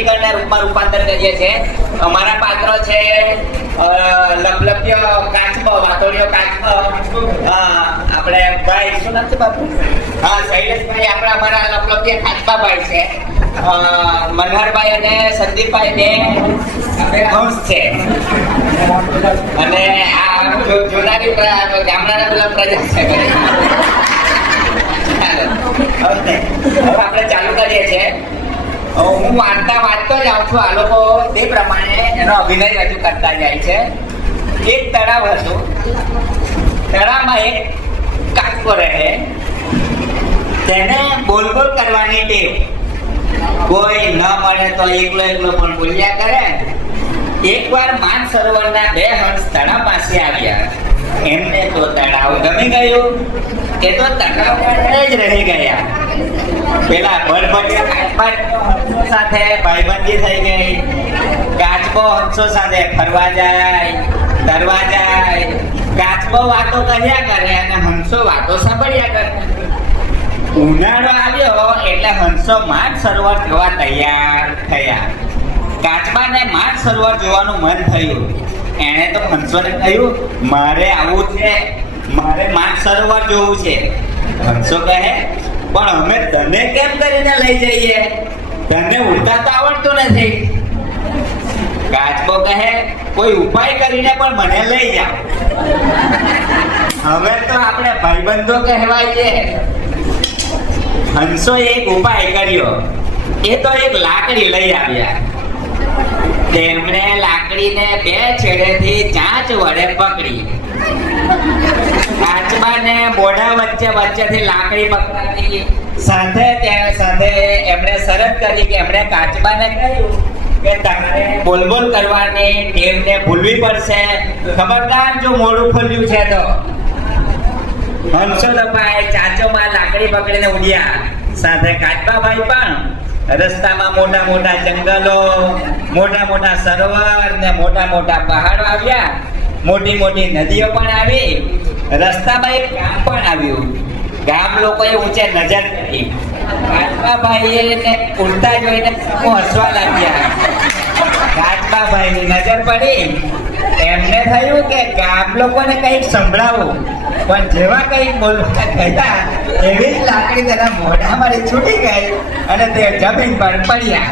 ધરતીકરના રૂપમાં રૂપાંતર કરીએ છીએ. અમારા પાત્રો છે લપલપ્યો કાચબો, વાતોડિયો કાચબો. આપણે ભાઈ શું નામ છે બાપુ? હા, શૈલેષભાઈ આપણા અમારા લપલપ્યા કાચબાભાઈ છે. મનહરભાઈ અને સંદીપભાઈ બે હંસ છે. અને આ જોનારી ગામડાના પેલા પ્રજા છે. હવે આપણે ચાલુ કરીએ છીએ. હું વાર્તા વાંચતો જાઉં છું, આ લોકો તે પ્રમાણે એનો અભિનય રજૂ કરતા જાય છે. એક તળાવ હતું. તળાવમાં એક કાચબો રહે. તેને બોલ બોલ કરવાની ટેવ. કોઈ ન મળે તો એકલો એકલો પણ બોલ્યા કરે. એકવાર માન સરોવરના બે હંસ તળાવ પાસે આવ્યા. એમને તો તળાવ ગમી ગયું. એ તો તળાવ જ રહી ગયા. પેલા ભરભટિયા કાચબા સાથે ભાઈબંધી થઈ ગઈ. કાચબો હંસો સાથે ફરવા જાય, તરવા જાય. કાચબો વાતો કર્યા કરે અને હંસો વાતો સાંભળ્યા કરે. ઉનાળો આવ્યો એટલે હંસો માન સરોવર જોવા તૈયાર થયા. કાચબાને માન સરોવર જોવાનું મન થયું. એણે તો હંસોને કહ્યું, મારે આવવું છે, મારે માન સરોવર જોવું છે. હંસો કહે, પણ અમે તને કેમ કરીને લઈ જઈએ? તને ઉડતા તો આવડતું નથી. કાચબો કહે, કોઈ ઉપાય કરીને પણ મને લઈ જાઓ. હવે તો આપણે ભાઈબંધો કહેવાય છે. હંસો એક ઉપાય કર્યો. એ તો એક લાકડી લઈ આવ્યા. તેમણે લાકડીને બે છેડેથી ચાંચ વડે પકડી. કાચબાને મોઢા વચ્ચેથી લાકડી પકડાવી. સાથે એમણે શરત કરી કે એમણે કાચબાને કહ્યું કે તમારે બોલબોલ કરવાની ટેવને ભૂલવી પડશે. ખબરદાર જો મોઢું ખોલ્યું છે તો. હંસો દબાય, ચાંચોમાં લાકડી પકડીને ઉડ્યા. સાથે કાચબાભાઈ પણ. રસ્તામાં મોટા મોટા જંગલો, મોટા મોટા સરોવર ને મોટા મોટા પહાડો આવ્યા. મોટી મોટી નદીઓ પણ આવી. રસ્તામાં એક ગામ પણ આવ્યું. ગામ લોકોએ ઊંચે નજર કરી. કાચબાભાઈને ઉડતા જોઈને હસવા લાગ્યા. કાચબાભાઈની નજર પડી. એમને થયું કે ગામ લોકોને કંઈક સંભળાવું. પણ જેવા કંઈક બોલવા ગયા એવી જ લાકડી તેના મોઢામાંથી છૂટી ગઈ અને તે જમીન પર પડ્યા.